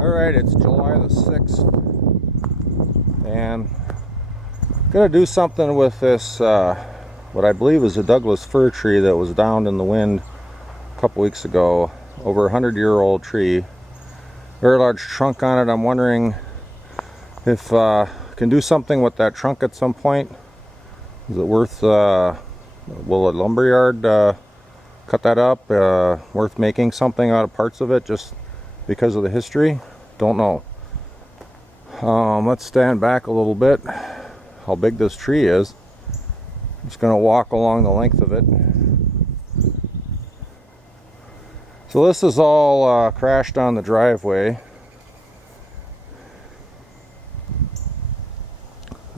Alright, it's July the 6th, and I'm going to do something with this, what I believe is a Douglas Fir tree that was downed in the wind a couple weeks ago. Over a 100-year-old tree. Very large trunk on it. I'm wondering if I can do something with that trunk at some point. Is it worth, will a lumberyard cut that up? Worth making something out of parts of it just because of the history? Don't know. Let's stand back a little bit. How big this tree is. I'm just going to walk along the length of it. So this is all crashed on the driveway.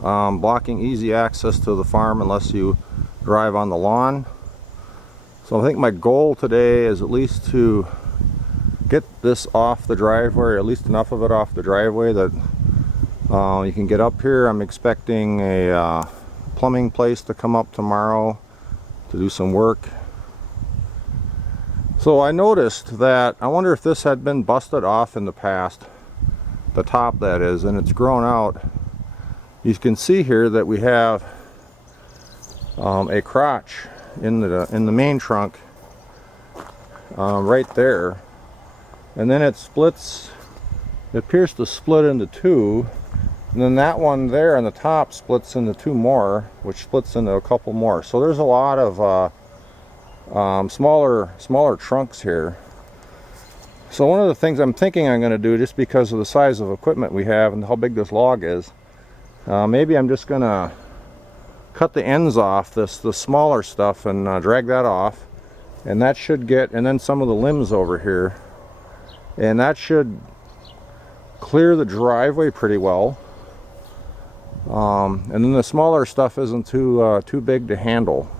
Blocking easy access to the farm unless you drive on the lawn. So I think my goal today is at least to get this off the driveway, or at least enough of it off the driveway that you can get up here. I'm expecting a plumbing place to come up tomorrow to do some work. So I noticed that, I wonder if this had been busted off in the past, the top that is, and it's grown out. You can see here that we have a crotch in the main trunk right there, and then it splits. It appears to split into two, and then that one there on the top splits into two more, which splits into a couple more. So there's a lot of smaller trunks here. So one of the things I'm thinking I'm going to do, just because of the size of equipment we have and how big this log is, maybe I'm just going to cut the ends off the smaller stuff and drag that off, and that should get, and then some of the limbs over here, and that should clear the driveway pretty well. And then the smaller stuff isn't too big to handle.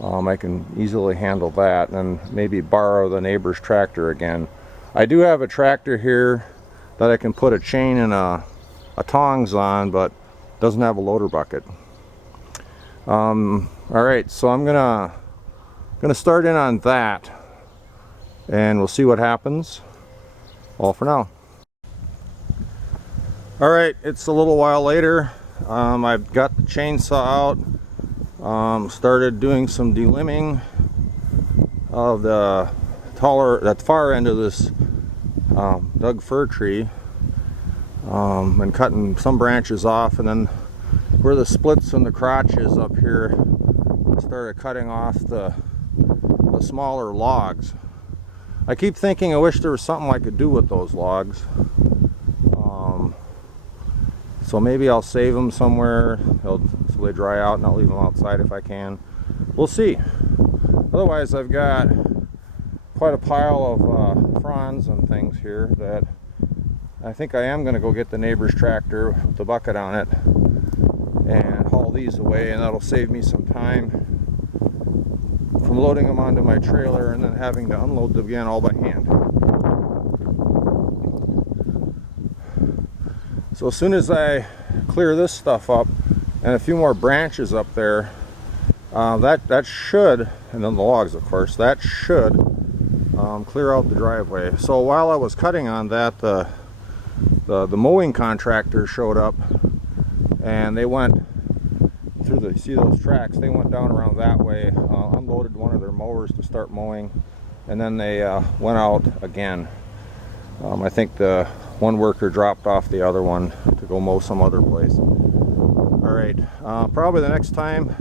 I can easily handle that, and maybe borrow the neighbor's tractor again. I do have a tractor here that I can put a chain and a tongs on, but doesn't have a loader bucket. Alright, so I'm gonna start in on that, and we'll see what happens. All for now. Alright, it's a little while later. I've got the chainsaw out, started doing some delimbing of that far end of this Doug fir tree, and cutting some branches off, and then where the splits and the crotch is up here, I started cutting off the smaller logs. I keep thinking I wish there was something I could do with those logs. So maybe I'll save them somewhere so they dry out, and I'll leave them outside if I can. We'll see. Otherwise, I've got quite a pile of fronds and things here that I think I am going to go get the neighbor's tractor with the bucket on it and haul these away, and that'll save me some time from loading them onto my trailer and then having to unload them again all by hand. So as soon as I clear this stuff up and a few more branches up there, that should, and then the logs of course, that should clear out the driveway. So while I was cutting on that, the mowing contractor showed up, and they went through you see those tracks, they went down around that way, unloaded one of their mowers to start mowing, and then they went out again. I think the one worker dropped off the other one to go mow some other place. Alright, probably the next time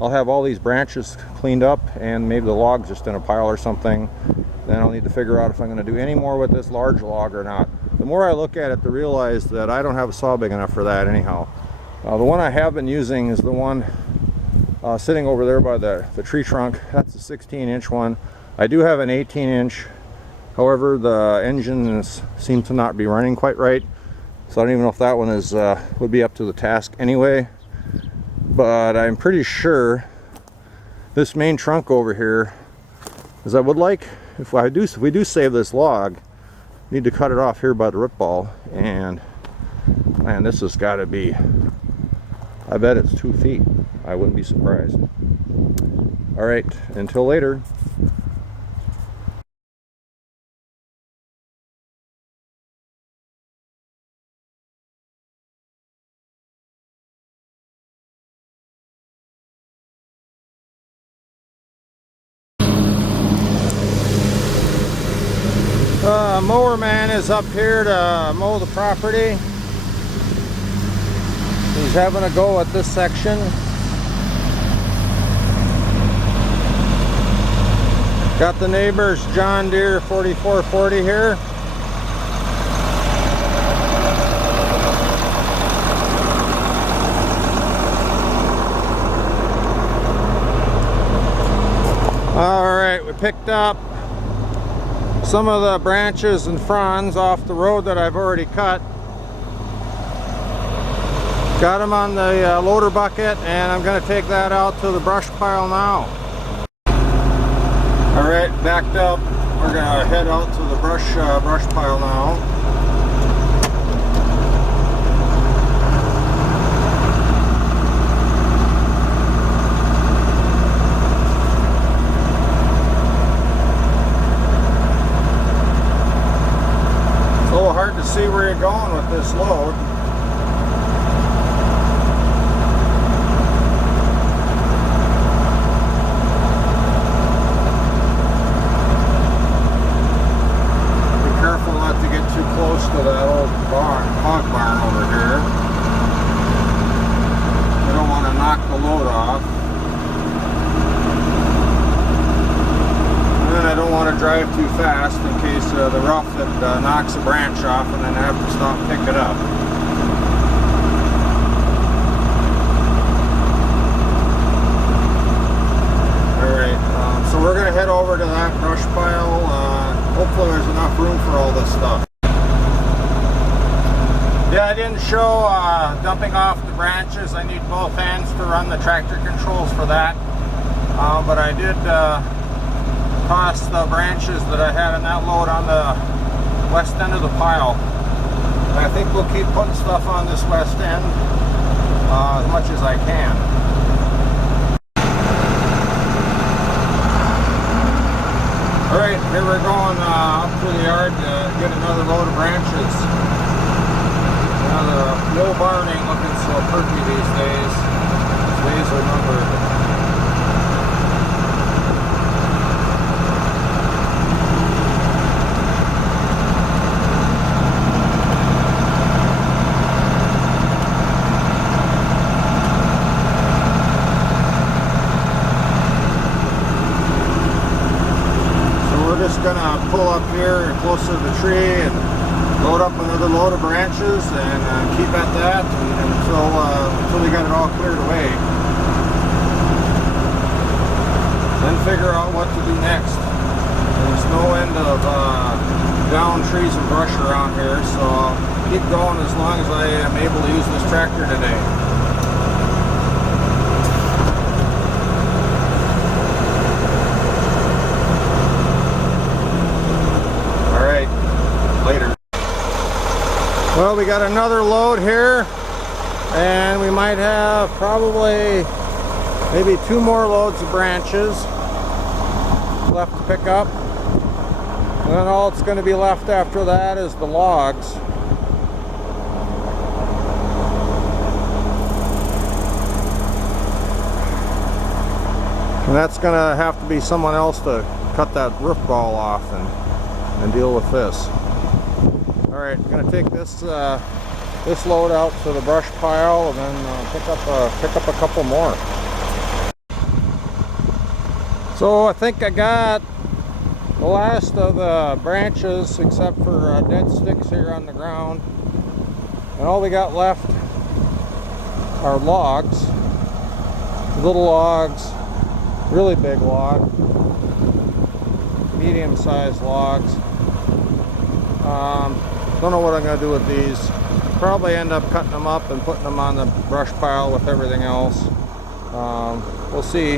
I'll have all these branches cleaned up, and maybe the log's just in a pile or something. Then I'll need to figure out if I'm going to do any more with this large log or not. The more I look at it, to realize that I don't have a saw big enough for that anyhow. The one I have been using is the one sitting over there by the tree trunk. That's a 16-inch one. I do have an 18-inch. However, the engines seem to not be running quite right, so I don't even know if that one is would be up to the task anyway. But I'm pretty sure this main trunk over here, as I would like, if we do save this log, need to cut it off here by the root ball, and man, this has got to be, I bet it's 2 feet. I wouldn't be surprised. All right, until later. Mower man is up here to mow the property. He's having a go at this section. Got the neighbor's John Deere 4440 here. Alright, we picked up some of the branches and fronds off the road that I've already cut. Got them on the loader bucket, and I'm going to take that out to the brush pile now. Alright, backed up. We're going to head out to the brush pile now. It's a little hard to see where you're going with this load. Close to that old hog barn over here. We don't want to knock the load off. And then I don't want to drive too fast in case the rough that knocks a branch off and then I have to stop and pick it up. Alright, so we're going to head over to that brush pile. Hopefully there's enough room for all this stuff. Yeah, I didn't show dumping off the branches. I need both hands to run the tractor controls for that. But I did toss the branches that I had in that load on the west end of the pile. And I think we'll keep putting stuff on this west end as much as I can. Alright, here we're going up to the yard to get another load of branches. The old barn ain't looking so perky these days. Days are numbered. So we're just gonna pull up here closer to the tree and load up another load of branches and keep at that until we got it all cleared away. Then figure out what to do next. There's no end of down trees and brush around here, so I'll keep going as long as I am able to use this tractor today. Alright, later. Well, we got another load here, and we might have probably maybe 2 more loads of branches left to pick up. And then all that's going to be left after that is the logs. And that's going to have to be someone else to cut that roof ball off and deal with this. Alright, I'm going to take this this load out to the brush pile and then pick up a couple more. So I think I got the last of the branches except for dead sticks here on the ground. And all we got left are logs. Little logs, really big log, medium-sized logs. Don't know what I'm going to do with these. Probably end up cutting them up and putting them on the brush pile with everything else. We'll see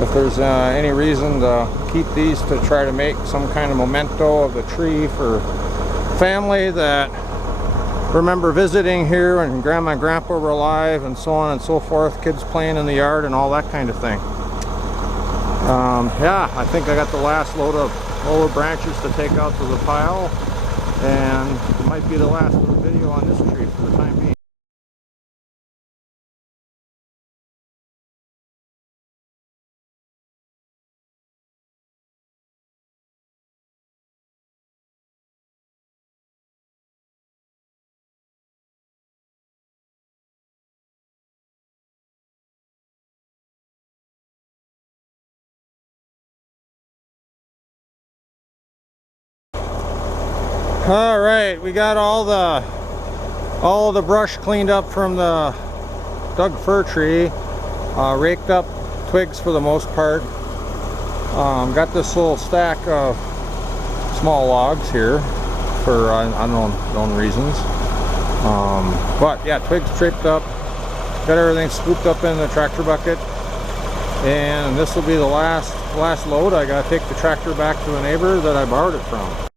if there's any reason to keep these to try to make some kind of memento of the tree for family that remember visiting here when Grandma and Grandpa were alive and so on and so forth, kids playing in the yard and all that kind of thing. Yeah, I think I got the last load of lower branches to take out to the pile, and it might be the last of the video on this tree for the time being. All right, we got all the brush cleaned up from the Douglas Fir tree, raked up twigs for the most part. Got this little stack of small logs here for unknown reasons. But yeah, twigs scraped up, got everything scooped up in the tractor bucket, and this will be the last load. I gotta take the tractor back to a neighbor that I borrowed it from.